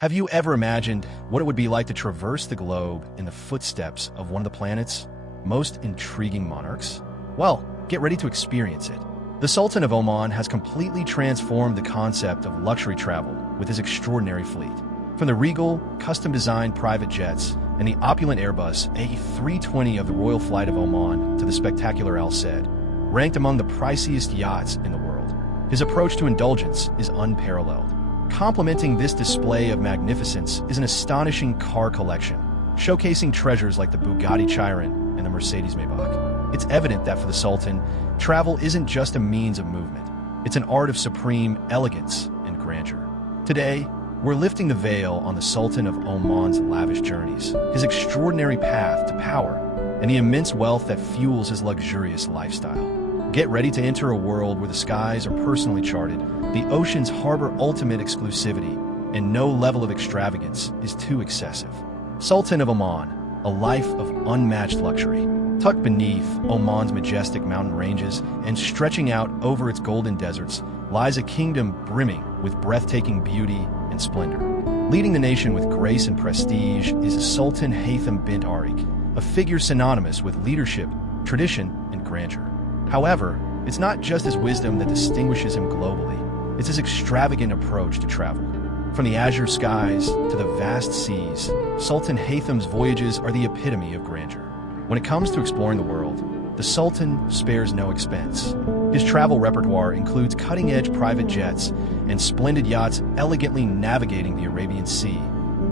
Have you ever imagined what it would be like to traverse the globe in the footsteps of one of the planet's most intriguing monarchs? Well, get ready to experience it. The Sultan of Oman has completely transformed the concept of luxury travel with his extraordinary fleet. From the regal, custom-designed private jets and the opulent Airbus A320 of the Royal Flight of Oman to the spectacular Al Said, ranked among the priciest yachts in the world, his approach to indulgence is unparalleled. Complementing this display of magnificence is an astonishing car collection, showcasing treasures like the Bugatti Chiron and the Mercedes Maybach. It's evident that for the Sultan, travel isn't just a means of movement. It's an art of supreme elegance and grandeur. Today, we're lifting the veil on the Sultan of Oman's lavish journeys, his extraordinary path to power, and the immense wealth that fuels his luxurious lifestyle. Get ready to enter a world where the skies are personally charted, the oceans harbor ultimate exclusivity, and no level of extravagance is too excessive. Sultan of Oman, a life of unmatched luxury. Tucked beneath Oman's majestic mountain ranges and stretching out over its golden deserts lies a kingdom brimming with breathtaking beauty and splendor. Leading the nation with grace and prestige is Sultan Haytham bint Ariq, a figure synonymous with leadership, tradition, and grandeur. However, it's not just his wisdom that distinguishes him globally. It's his extravagant approach to travel. From the azure skies to the vast seas, Sultan Haytham's voyages are the epitome of grandeur. When it comes to exploring the world, the Sultan spares no expense. His travel repertoire includes cutting-edge private jets and splendid yachts elegantly navigating the Arabian Sea,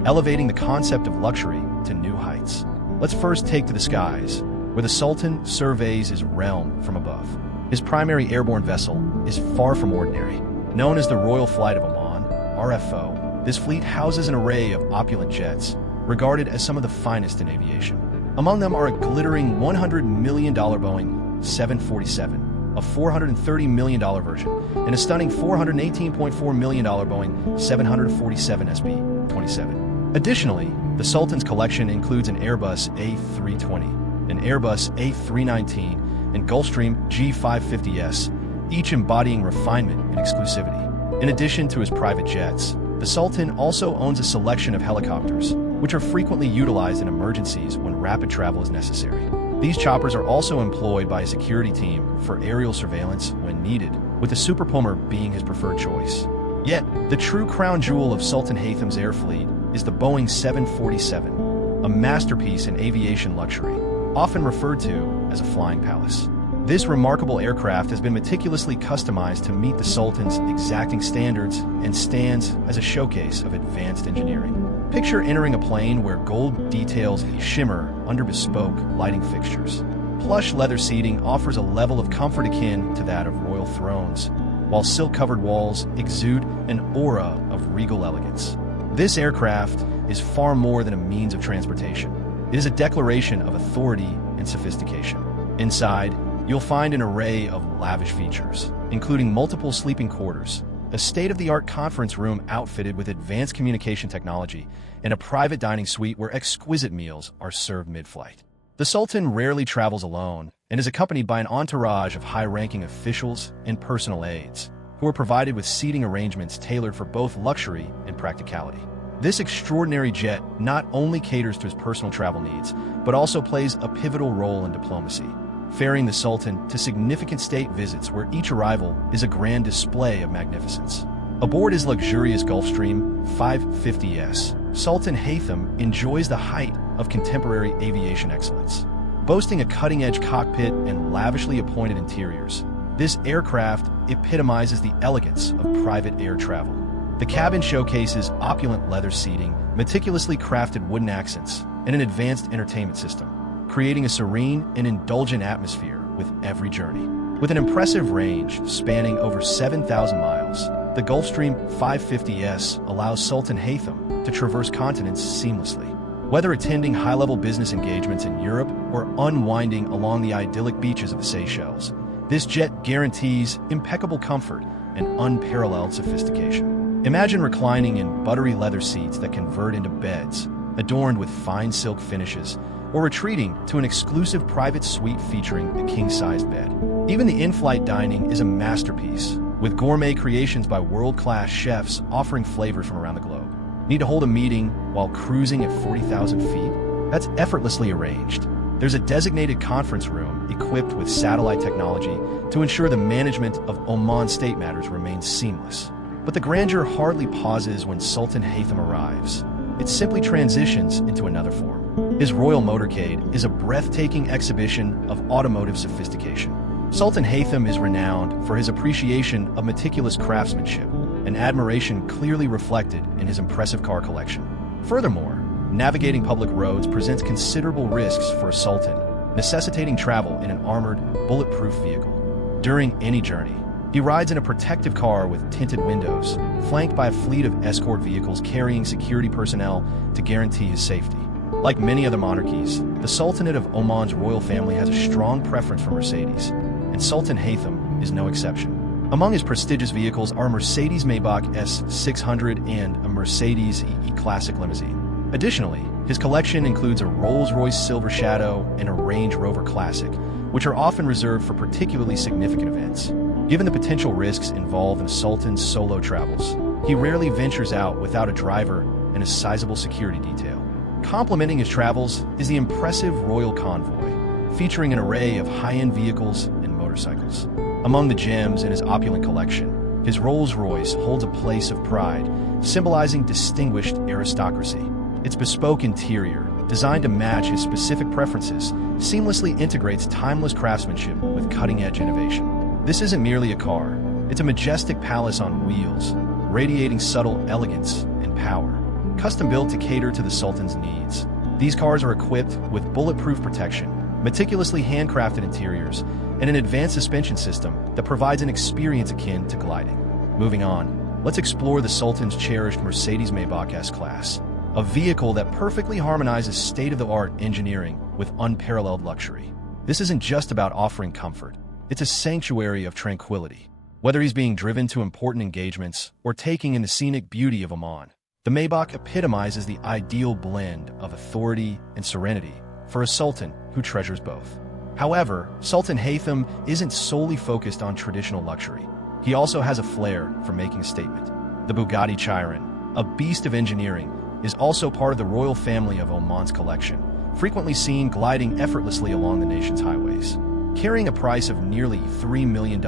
elevating the concept of luxury to new heights. Let's first take to the skies, where the Sultan surveys his realm from above. His primary airborne vessel is far from ordinary. Known as the Royal Flight of Oman, RFO, this fleet houses an array of opulent jets, regarded as some of the finest in aviation. Among them are a glittering $100 million Boeing 747, a $430 million version, and a stunning $418.4 million Boeing 747 SB-27. Additionally, the Sultan's collection includes an Airbus A320, an Airbus A319, and Gulfstream G550S, each embodying refinement and exclusivity. In addition to his private jets, the Sultan also owns a selection of helicopters, which are frequently utilized in emergencies when rapid travel is necessary. These choppers are also employed by a security team for aerial surveillance when needed, with the Super Puma being his preferred choice. Yet, the true crown jewel of Sultan Haytham's air fleet is the Boeing 747, a masterpiece in aviation luxury, often referred to as a flying palace. This remarkable aircraft has been meticulously customized to meet the Sultan's exacting standards and stands as a showcase of advanced engineering. Picture entering a plane where gold details shimmer under bespoke lighting fixtures. Plush leather seating offers a level of comfort akin to that of royal thrones, while silk-covered walls exude an aura of regal elegance. This aircraft is far more than a means of transportation. It is a declaration of authority and sophistication. Inside, you'll find an array of lavish features, including multiple sleeping quarters, a state-of-the-art conference room outfitted with advanced communication technology, and a private dining suite where exquisite meals are served mid-flight. The Sultan rarely travels alone and is accompanied by an entourage of high-ranking officials and personal aides, who are provided with seating arrangements tailored for both luxury and practicality. This extraordinary jet not only caters to his personal travel needs, but also plays a pivotal role in diplomacy, ferrying the Sultan to significant state visits where each arrival is a grand display of magnificence. Aboard his luxurious Gulfstream 550S, Sultan Haytham enjoys the height of contemporary aviation excellence. Boasting a cutting-edge cockpit and lavishly appointed interiors, this aircraft epitomizes the elegance of private air travel. The cabin showcases opulent leather seating, meticulously crafted wooden accents, and an advanced entertainment system, creating a serene and indulgent atmosphere with every journey. With an impressive range spanning over 7,000 miles, the Gulfstream 550S allows Sultan Haytham to traverse continents seamlessly. Whether attending high-level business engagements in Europe or unwinding along the idyllic beaches of the Seychelles, this jet guarantees impeccable comfort and unparalleled sophistication. Imagine reclining in buttery leather seats that convert into beds, adorned with fine silk finishes, or retreating to an exclusive private suite featuring a king-sized bed. Even the in-flight dining is a masterpiece, with gourmet creations by world-class chefs offering flavors from around the globe. Need to hold a meeting while cruising at 40,000 feet? That's effortlessly arranged. There's a designated conference room equipped with satellite technology to ensure the management of Oman state matters remains seamless. But the grandeur hardly pauses when Sultan Haytham arrives. It simply transitions into another form. His royal motorcade is a breathtaking exhibition of automotive sophistication. Sultan Haytham is renowned for his appreciation of meticulous craftsmanship, an admiration clearly reflected in his impressive car collection. Furthermore, navigating public roads presents considerable risks for a sultan, necessitating travel in an armored, bulletproof vehicle. During any journey, he rides in a protective car with tinted windows, flanked by a fleet of escort vehicles carrying security personnel to guarantee his safety. Like many other monarchies, the Sultanate of Oman's royal family has a strong preference for Mercedes, and Sultan Haytham is no exception. Among his prestigious vehicles are a Mercedes Maybach S600 and a Mercedes E-Classic limousine. Additionally, his collection includes a Rolls-Royce Silver Shadow and a Range Rover Classic, which are often reserved for particularly significant events. Given the potential risks involved in a sultan's solo travels, he rarely ventures out without a driver and a sizable security detail. Complementing his travels is the impressive royal convoy, featuring an array of high-end vehicles and motorcycles. Among the gems in his opulent collection, his Rolls-Royce holds a place of pride, symbolizing distinguished aristocracy. Its bespoke interior, designed to match his specific preferences, seamlessly integrates timeless craftsmanship with cutting-edge innovation. This isn't merely a car, it's a majestic palace on wheels, radiating subtle elegance and power. Custom-built to cater to the Sultan's needs, these cars are equipped with bulletproof protection, meticulously handcrafted interiors, and an advanced suspension system that provides an experience akin to gliding. Moving on, let's explore the Sultan's cherished Mercedes Maybach S-Class, a vehicle that perfectly harmonizes state-of-the-art engineering with unparalleled luxury. This isn't just about offering comfort, it's a sanctuary of tranquility. Whether he's being driven to important engagements or taking in the scenic beauty of Oman, the Maybach epitomizes the ideal blend of authority and serenity for a sultan who treasures both. However, Sultan Haytham isn't solely focused on traditional luxury. He also has a flair for making a statement. The Bugatti Chiron, a beast of engineering, is also part of the royal family of Oman's collection, frequently seen gliding effortlessly along the nation's highways. Carrying a price of nearly $3 million,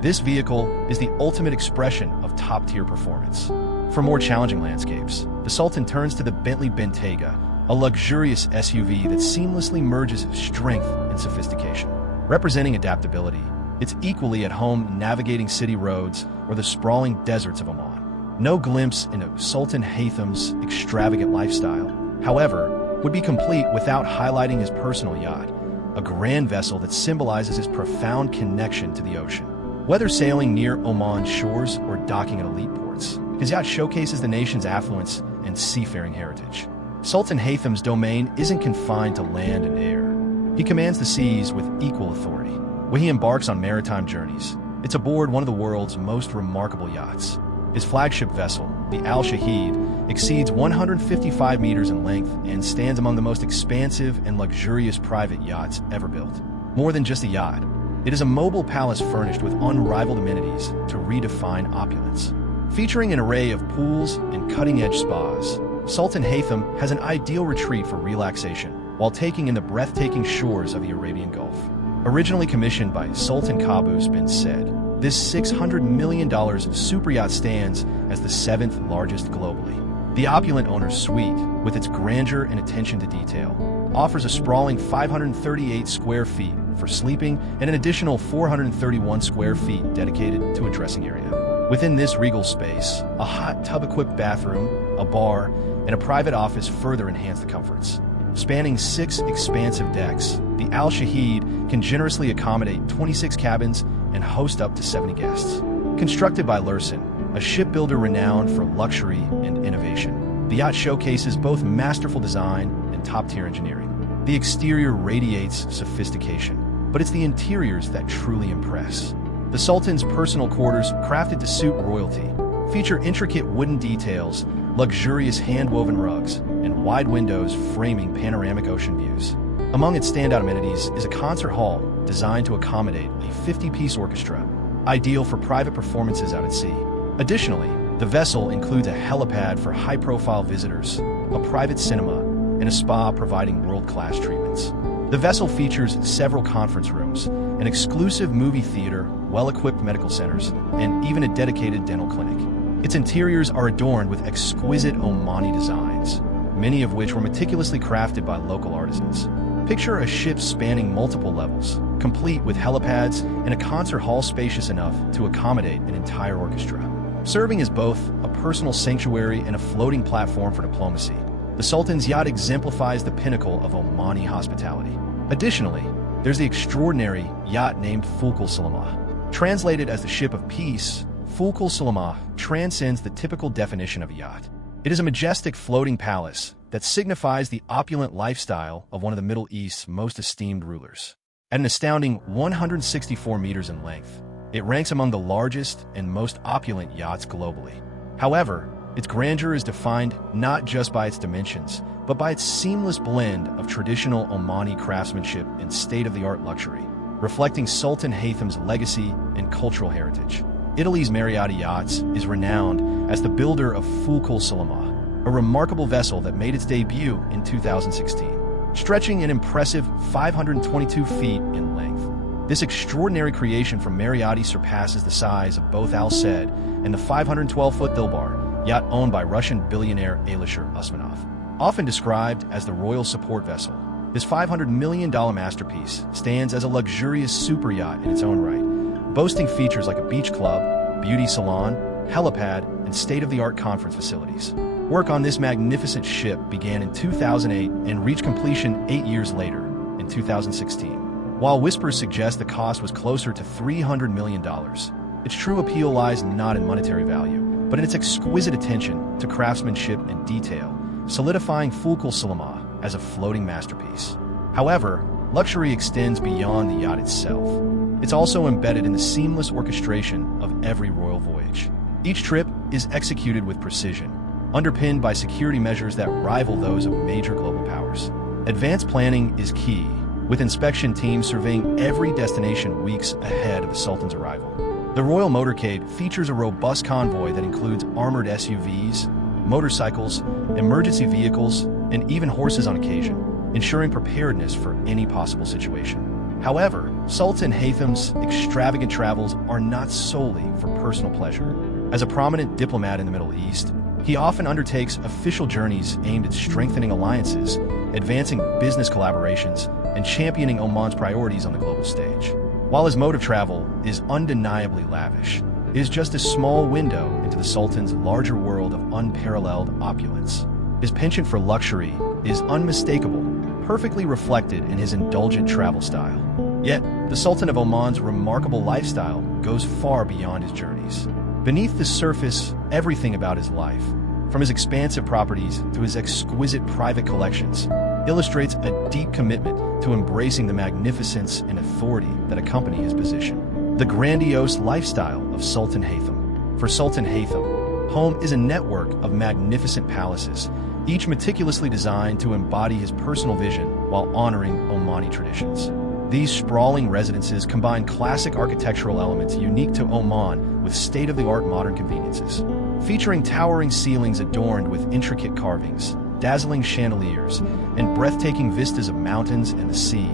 this vehicle is the ultimate expression of top-tier performance. For more challenging landscapes, the Sultan turns to the Bentley Bentayga, a luxurious SUV that seamlessly merges strength and sophistication. Representing adaptability, it's equally at home navigating city roads or the sprawling deserts of Oman. No glimpse into Sultan Haytham's extravagant lifestyle, however, would be complete without highlighting his personal yacht, a grand vessel that symbolizes his profound connection to the ocean. Whether sailing near Oman's shores or docking at elite ports, his yacht showcases the nation's affluence and seafaring heritage. Sultan Haytham's domain isn't confined to land and air. He commands the seas with equal authority. When he embarks on maritime journeys, it's aboard one of the world's most remarkable yachts. His flagship vessel, the Al Shahid, exceeds 155 meters in length and stands among the most expansive and luxurious private yachts ever built. More than just a yacht, it is a mobile palace furnished with unrivaled amenities to redefine opulence. Featuring an array of pools and cutting-edge spas, Sultan Haytham has an ideal retreat for relaxation while taking in the breathtaking shores of the Arabian Gulf. Originally commissioned by Sultan Qaboos bin Said, this $600 million super yacht stands as the 7th largest globally. The opulent owner's suite, with its grandeur and attention to detail, offers a sprawling 538 square feet for sleeping and an additional 431 square feet dedicated to a dressing area. Within this regal space, a hot tub-equipped bathroom, a bar, and a private office further enhance the comforts. Spanning 6 expansive decks, the Al Shahid can generously accommodate 26 cabins and host up to 70 guests. Constructed by Lursen, a shipbuilder renowned for luxury and innovation, the yacht showcases both masterful design and top-tier engineering. The exterior radiates sophistication, but it's the interiors that truly impress. The Sultan's personal quarters, crafted to suit royalty, feature intricate wooden details, luxurious hand-woven rugs, and wide windows framing panoramic ocean views. Among its standout amenities is a concert hall designed to accommodate a 50-piece orchestra, ideal for private performances out at sea. Additionally, The vessel includes a helipad for high-profile visitors, a private cinema, and a spa providing world-class treatments. The vessel features several conference rooms, an exclusive movie theater, well-equipped medical centers, and even a dedicated dental clinic. Its interiors are adorned with exquisite Omani designs, many of which were meticulously crafted by local artisans. Picture a ship spanning multiple levels, complete with helipads and a concert hall spacious enough to accommodate an entire orchestra. Serving as both a personal sanctuary and a floating platform for diplomacy, the Sultan's yacht exemplifies the pinnacle of Omani hospitality. Additionally, there's the extraordinary yacht named Fulkul Salamah. Translated as the ship of peace, Fulkul Salamah transcends the typical definition of a yacht. It is a majestic floating palace that signifies the opulent lifestyle of one of the Middle East's most esteemed rulers. At an astounding 164 meters in length, it ranks among the largest and most opulent yachts globally. However, its grandeur is defined not just by its dimensions, but by its seamless blend of traditional Omani craftsmanship and state-of-the-art luxury, reflecting Sultan Haytham's legacy and cultural heritage. Italy's Mariotti Yachts is renowned as the builder of Fulkul Salamah, a remarkable vessel that made its debut in 2016, stretching an impressive 522 feet in length. This extraordinary creation from Mariotti surpasses the size of both Al Said and the 512-foot Dilbar, yacht owned by Russian billionaire Alisher Usmanov. Often described as the royal support vessel, this $500 million masterpiece stands as a luxurious super yacht in its own right, boasting features like a beach club, beauty salon, helipad, and state-of-the-art conference facilities. Work on this magnificent ship began in 2008 and reached completion 8 years later, in 2016. While whispers suggest the cost was closer to $300 million, its true appeal lies not in monetary value, but in its exquisite attention to craftsmanship and detail, solidifying Fulkul Salamah as a floating masterpiece. However, luxury extends beyond the yacht itself. It's also embedded in the seamless orchestration of every royal voyage. Each trip is executed with precision, underpinned by security measures that rival those of major global powers. Advanced planning is key, with inspection teams surveying every destination weeks ahead of the Sultan's arrival. The Royal Motorcade features a robust convoy that includes armored SUVs, motorcycles, emergency vehicles, and even horses on occasion, ensuring preparedness for any possible situation. However, Sultan Haytham's extravagant travels are not solely for personal pleasure. As a prominent diplomat in the Middle East, he often undertakes official journeys aimed at strengthening alliances, advancing business collaborations, and championing Oman's priorities on the global stage. While his mode of travel is undeniably lavish, it is just a small window into the Sultan's larger world of unparalleled opulence. His penchant for luxury is unmistakable, perfectly reflected in his indulgent travel style. Yet, the Sultan of Oman's remarkable lifestyle goes far beyond his journeys. Beneath the surface, everything about his life, from his expansive properties to his exquisite private collections, illustrates a deep commitment to embracing the magnificence and authority that accompany his position. The grandiose lifestyle of Sultan Haytham. For Sultan Haytham, home is a network of magnificent palaces, each meticulously designed to embody his personal vision while honoring Omani traditions. These sprawling residences combine classic architectural elements unique to Oman with state-of-the-art modern conveniences. Featuring towering ceilings adorned with intricate carvings, dazzling chandeliers, and breathtaking vistas of mountains and the sea,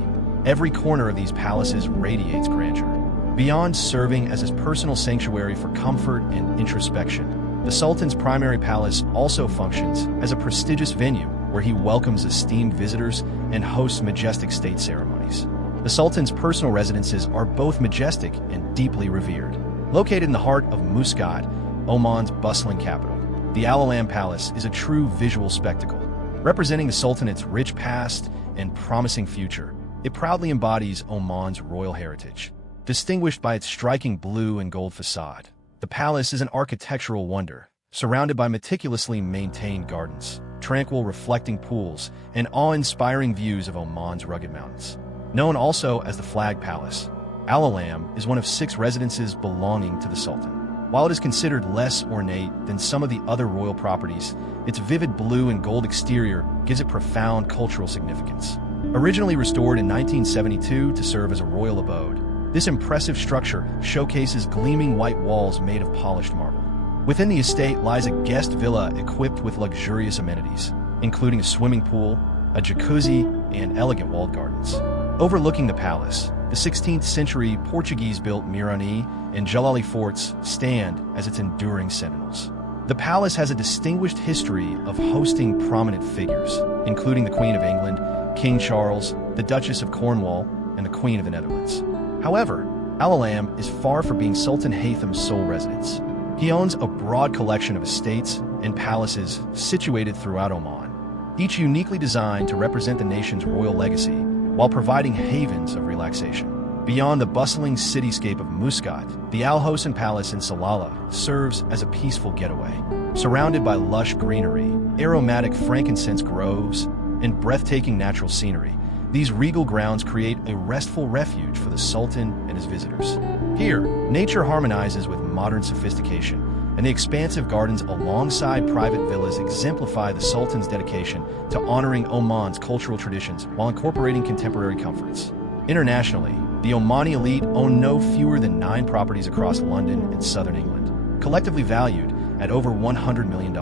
every corner of these palaces radiates grandeur. Beyond serving as his personal sanctuary for comfort and introspection, the Sultan's primary palace also functions as a prestigious venue where he welcomes esteemed visitors and hosts majestic state ceremonies. The Sultan's personal residences are both majestic and deeply revered. Located in the heart of Muscat, Oman's bustling capital, the Al Alam Palace is a true visual spectacle. Representing the Sultanate's rich past and promising future, it proudly embodies Oman's royal heritage. Distinguished by its striking blue and gold facade, the palace is an architectural wonder, surrounded by meticulously maintained gardens, tranquil reflecting pools, and awe-inspiring views of Oman's rugged mountains. Known also as the Flag Palace, Al Alam is one of 6 residences belonging to the Sultan. While it is considered less ornate than some of the other royal properties, its vivid blue and gold exterior gives it profound cultural significance. Originally restored in 1972 to serve as a royal abode, this impressive structure showcases gleaming white walls made of polished marble. Within the estate lies a guest villa equipped with luxurious amenities, including a swimming pool, a jacuzzi, and elegant walled gardens. Overlooking the palace, the 16th century Portuguese-built Mirani and Jalali forts stand as its enduring sentinels. The palace has a distinguished history of hosting prominent figures, including the Queen of England, King Charles, the Duchess of Cornwall, and the Queen of the Netherlands. However, Al-Alam is far from being Sultan Haytham's sole residence. He owns a broad collection of estates and palaces situated throughout Oman, each uniquely designed to represent the nation's royal legacy while providing havens of relaxation. Beyond the bustling cityscape of Muscat, the Al Hosn Palace in Salalah serves as a peaceful getaway. Surrounded by lush greenery, aromatic frankincense groves, and breathtaking natural scenery, these regal grounds create a restful refuge for the Sultan and his visitors. Here, nature harmonizes with modern sophistication, and the expansive gardens alongside private villas exemplify the Sultan's dedication to honoring Oman's cultural traditions while incorporating contemporary comforts. Internationally, the Omani elite own no fewer than 9 properties across London and southern England, collectively valued at over $100 million.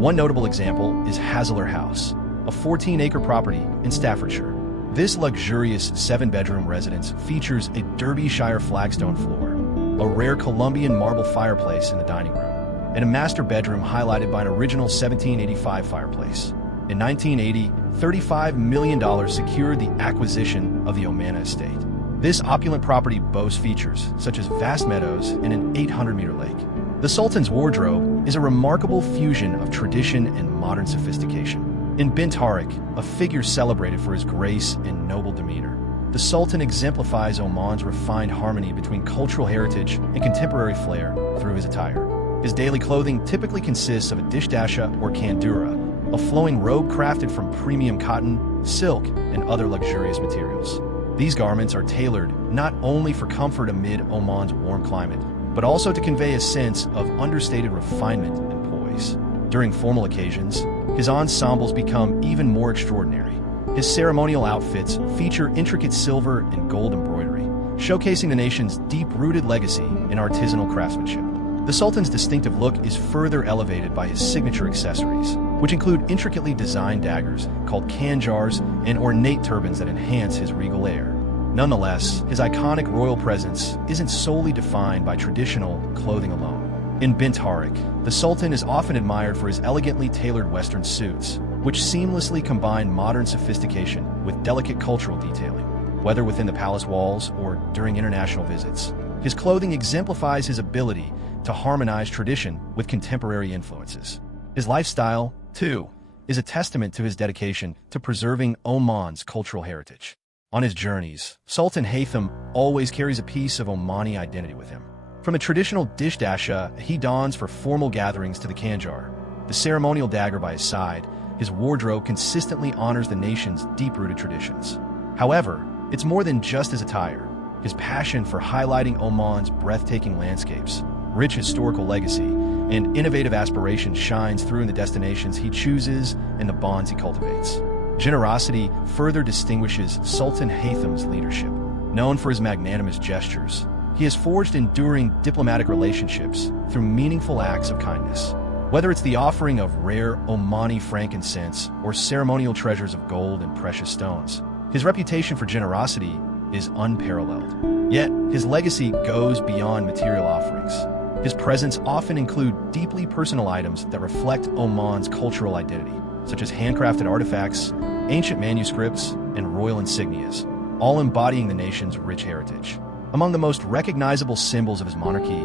One notable example is Hasler House, a 14-acre property in Staffordshire. This luxurious 7-bedroom residence features a Derbyshire flagstone floor, a rare Colombian marble fireplace in the dining room, and a master bedroom highlighted by an original 1785 fireplace. In 1980, $35 million secured the acquisition of the Omana estate. This opulent property boasts features such as vast meadows and an 800-meter lake. The Sultan's wardrobe is a remarkable fusion of tradition and modern sophistication. In Bint Tariq, a figure celebrated for his grace and noble demeanor, the Sultan exemplifies Oman's refined harmony between cultural heritage and contemporary flair through his attire. His daily clothing typically consists of a dishdasha or kandura, a flowing robe crafted from premium cotton, silk, and other luxurious materials. These garments are tailored not only for comfort amid Oman's warm climate, but also to convey a sense of understated refinement and poise. During formal occasions, his ensembles become even more extraordinary. His ceremonial outfits feature intricate silver and gold embroidery, showcasing the nation's deep-rooted legacy in artisanal craftsmanship. The Sultan's distinctive look is further elevated by his signature accessories, which include intricately designed daggers called khanjars and ornate turbans that enhance his regal air. Nonetheless, his iconic royal presence isn't solely defined by traditional clothing alone. In Bint Tariq, the Sultan is often admired for his elegantly tailored Western suits, which seamlessly combine modern sophistication with delicate cultural detailing. Whether within the palace walls or during international visits, his clothing exemplifies his ability to harmonize tradition with contemporary influences. His lifestyle, too, is a testament to his dedication to preserving Oman's cultural heritage. On his journeys, Sultan Haytham always carries a piece of Omani identity with him. From a traditional dishdasha he dons for formal gatherings to the khanjar, the ceremonial dagger by his side, his wardrobe consistently honors the nation's deep-rooted traditions. However, it's more than just his attire. His passion for highlighting Oman's breathtaking landscapes, rich historical legacy, and innovative aspirations shines through in the destinations he chooses and the bonds he cultivates. Generosity further distinguishes Sultan Haytham's leadership. Known for his magnanimous gestures, he has forged enduring diplomatic relationships through meaningful acts of kindness. Whether it's the offering of rare Omani frankincense or ceremonial treasures of gold and precious stones, his reputation for generosity is unparalleled. Yet, his legacy goes beyond material offerings. His presents often include deeply personal items that reflect Oman's cultural identity, such as handcrafted artifacts, ancient manuscripts, and royal insignias, all embodying the nation's rich heritage. Among the most recognizable symbols of his monarchy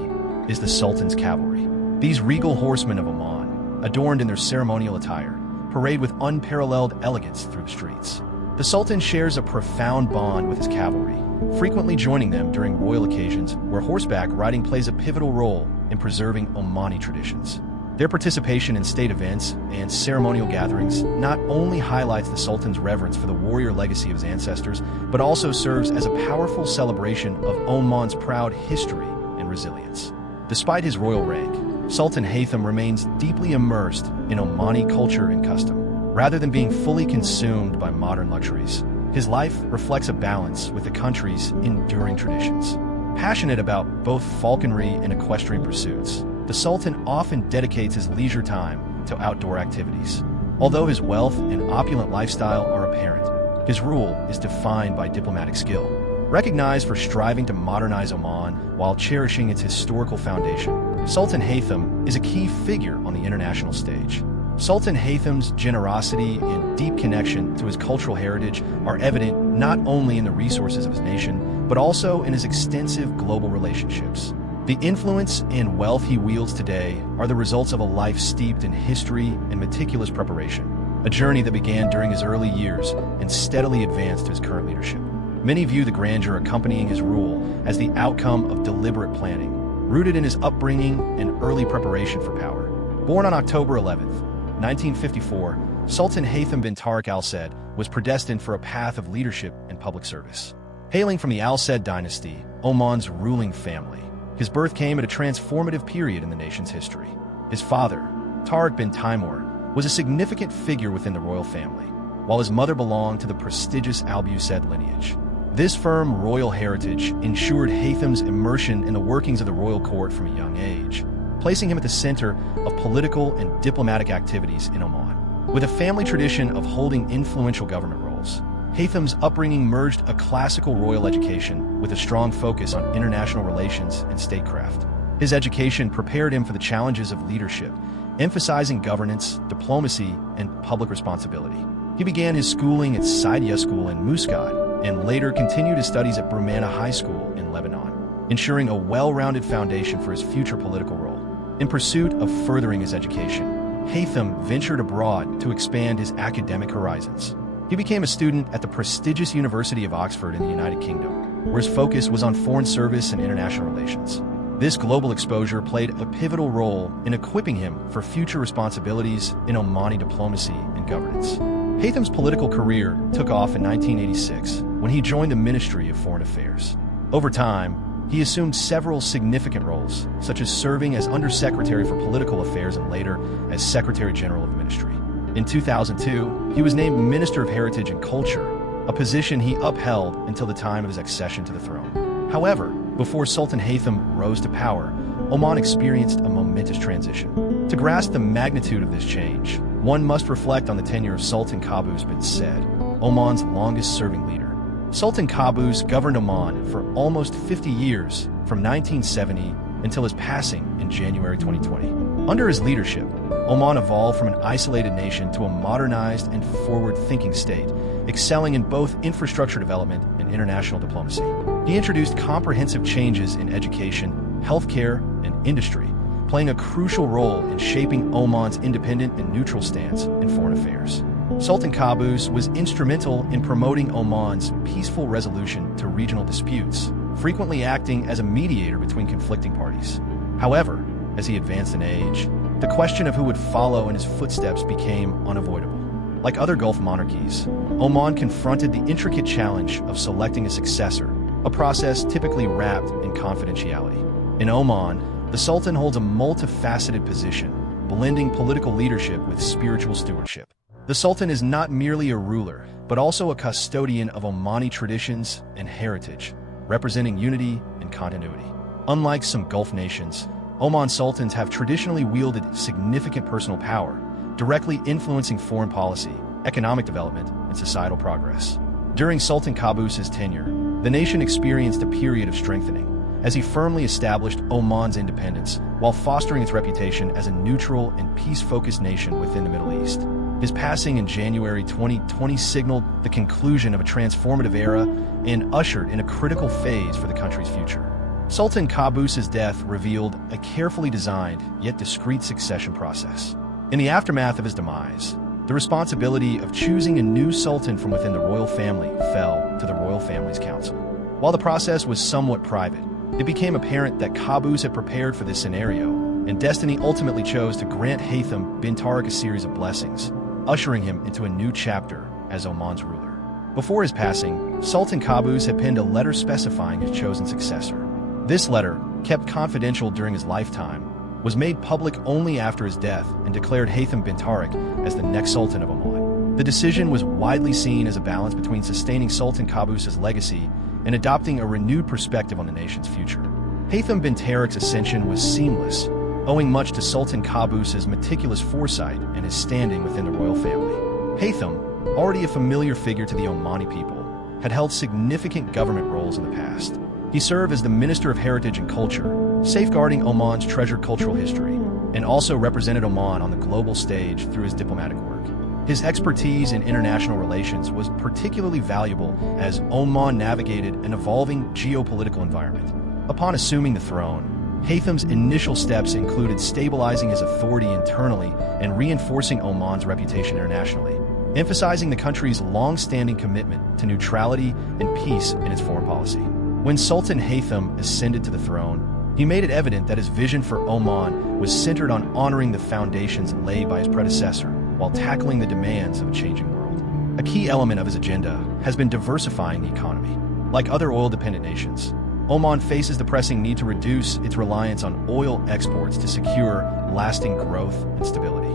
is the Sultan's cavalry. These regal horsemen of Oman, adorned in their ceremonial attire, parade with unparalleled elegance through the streets. The Sultan shares a profound bond with his cavalry, frequently joining them during royal occasions where horseback riding plays a pivotal role in preserving Omani traditions. Their participation in state events and ceremonial gatherings not only highlights the Sultan's reverence for the warrior legacy of his ancestors, but also serves as a powerful celebration of Oman's proud history and resilience. Despite his royal rank, Sultan Haytham remains deeply immersed in Omani culture and custom. Rather than being fully consumed by modern luxuries, his life reflects a balance with the country's enduring traditions. Passionate about both falconry and equestrian pursuits, the Sultan often dedicates his leisure time to outdoor activities. Although his wealth and opulent lifestyle are apparent, his rule is defined by diplomatic skill. Recognized for striving to modernize Oman while cherishing its historical foundation, Sultan Haytham is a key figure on the international stage. Sultan Haytham's generosity and deep connection to his cultural heritage are evident not only in the resources of his nation, but also in his extensive global relationships. The influence and wealth he wields today are the results of a life steeped in history and meticulous preparation, a journey that began during his early years and steadily advanced to his current leadership. Many view the grandeur accompanying his rule as the outcome of deliberate planning, rooted in his upbringing and early preparation for power. Born on October 11th, 1954, Sultan Haytham bin Tariq Al Said was predestined for a path of leadership and public service. Hailing from the Al Said dynasty, Oman's ruling family, his birth came at a transformative period in the nation's history. His father, Tariq bin Timur, was a significant figure within the royal family, while his mother belonged to the prestigious Al Said lineage. This firm royal heritage ensured Haytham's immersion in the workings of the royal court from a young age, placing him at the center of political and diplomatic activities in Oman. With a family tradition of holding influential government roles, Haytham's upbringing merged a classical royal education with a strong focus on international relations and statecraft. His education prepared him for the challenges of leadership, emphasizing governance, diplomacy, and public responsibility. He began his schooling at Saidia School in Muscat and later continued his studies at Brumana High School in Lebanon, ensuring a well-rounded foundation for his future political role. In pursuit of furthering his education, Haytham ventured abroad to expand his academic horizons. He became a student at the prestigious University of Oxford in the United Kingdom, where his focus was on foreign service and international relations. This global exposure played a pivotal role in equipping him for future responsibilities in Omani diplomacy and governance. Haytham's political career took off in 1986 when he joined the Ministry of Foreign Affairs. Over time, he assumed several significant roles, such as serving as Undersecretary for Political Affairs and later as Secretary General of the Ministry. In 2002, he was named Minister of Heritage and Culture, a position he upheld until the time of his accession to the throne. However, before Sultan Haytham rose to power, Oman experienced a momentous transition. To grasp the magnitude of this change, one must reflect on the tenure of Sultan Qaboos bin Said, Oman's longest-serving leader. Sultan Qaboos governed Oman for almost 50 years, from 1970 until his passing in January 2020. Under his leadership, Oman evolved from an isolated nation to a modernized and forward-thinking state, excelling in both infrastructure development and international diplomacy. He introduced comprehensive changes in education, healthcare, and industry, playing a crucial role in shaping Oman's independent and neutral stance in foreign affairs. Sultan Qaboos was instrumental in promoting Oman's peaceful resolution to regional disputes, frequently acting as a mediator between conflicting parties. However, as he advanced in age, the question of who would follow in his footsteps became unavoidable. Like other Gulf monarchies, Oman confronted the intricate challenge of selecting a successor, a process typically wrapped in confidentiality. In Oman, the Sultan holds a multifaceted position, blending political leadership with spiritual stewardship. The Sultan is not merely a ruler, but also a custodian of Omani traditions and heritage, representing unity and continuity. Unlike some Gulf nations, Oman sultans have traditionally wielded significant personal power, directly influencing foreign policy, economic development, and societal progress. During Sultan Qaboos's tenure, the nation experienced a period of strengthening, as he firmly established Oman's independence while fostering its reputation as a neutral and peace-focused nation within the Middle East. His passing in January 2020 signaled the conclusion of a transformative era and ushered in a critical phase for the country's future. Sultan Qaboos's death revealed a carefully designed yet discreet succession process. In the aftermath of his demise, the responsibility of choosing a new sultan from within the royal family fell to the royal family's council. While the process was somewhat private, it became apparent that Qaboos had prepared for this scenario, and destiny ultimately chose to grant Haytham bin Tariq a series of blessings, ushering him into a new chapter as Oman's ruler. Before his passing, Sultan Qaboos had penned a letter specifying his chosen successor. This letter, kept confidential during his lifetime, was made public only after his death and declared Haytham bin Tariq as the next Sultan of Oman. The decision was widely seen as a balance between sustaining Sultan Qaboos's legacy and adopting a renewed perspective on the nation's future. Haytham bin Tariq's ascension was seamless, owing much to Sultan Qaboos's meticulous foresight and his standing within the royal family. Haytham, already a familiar figure to the Omani people, had held significant government roles in the past. He served as the Minister of Heritage and Culture, safeguarding Oman's treasured cultural history, and also represented Oman on the global stage through his diplomatic work. His expertise in international relations was particularly valuable as Oman navigated an evolving geopolitical environment. Upon assuming the throne, Haytham's initial steps included stabilizing his authority internally and reinforcing Oman's reputation internationally, emphasizing the country's long-standing commitment to neutrality and peace in its foreign policy. When Sultan Haytham ascended to the throne, he made it evident that his vision for Oman was centered on honoring the foundations laid by his predecessor while tackling the demands of a changing world. A key element of his agenda has been diversifying the economy. Like other oil-dependent nations, Oman faces the pressing need to reduce its reliance on oil exports to secure lasting growth and stability.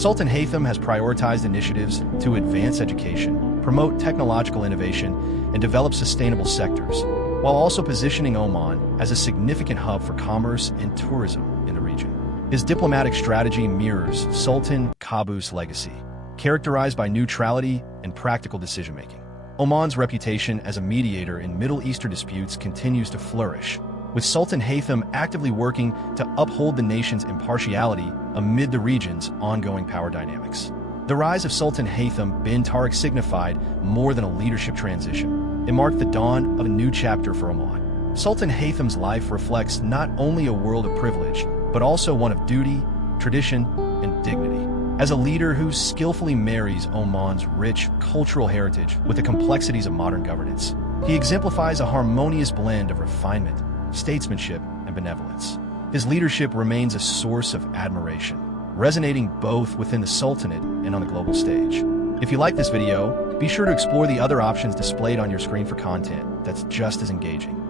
Sultan Haytham has prioritized initiatives to advance education, promote technological innovation, and develop sustainable sectors, while also positioning Oman as a significant hub for commerce and tourism in the region. His diplomatic strategy mirrors Sultan Qaboos' legacy, characterized by neutrality and practical decision-making. Oman's reputation as a mediator in Middle Eastern disputes continues to flourish, with Sultan Haytham actively working to uphold the nation's impartiality amid the region's ongoing power dynamics. The rise of Sultan Haytham bin Tariq signified more than a leadership transition. It marked the dawn of a new chapter for Oman. Sultan Haytham's life reflects not only a world of privilege, but also one of duty, tradition, and dignity. As a leader who skillfully marries Oman's rich cultural heritage with the complexities of modern governance, he exemplifies a harmonious blend of refinement, statesmanship, and benevolence. His leadership remains a source of admiration, resonating both within the Sultanate and on the global stage. If you like this video, be sure to explore the other options displayed on your screen for content that's just as engaging.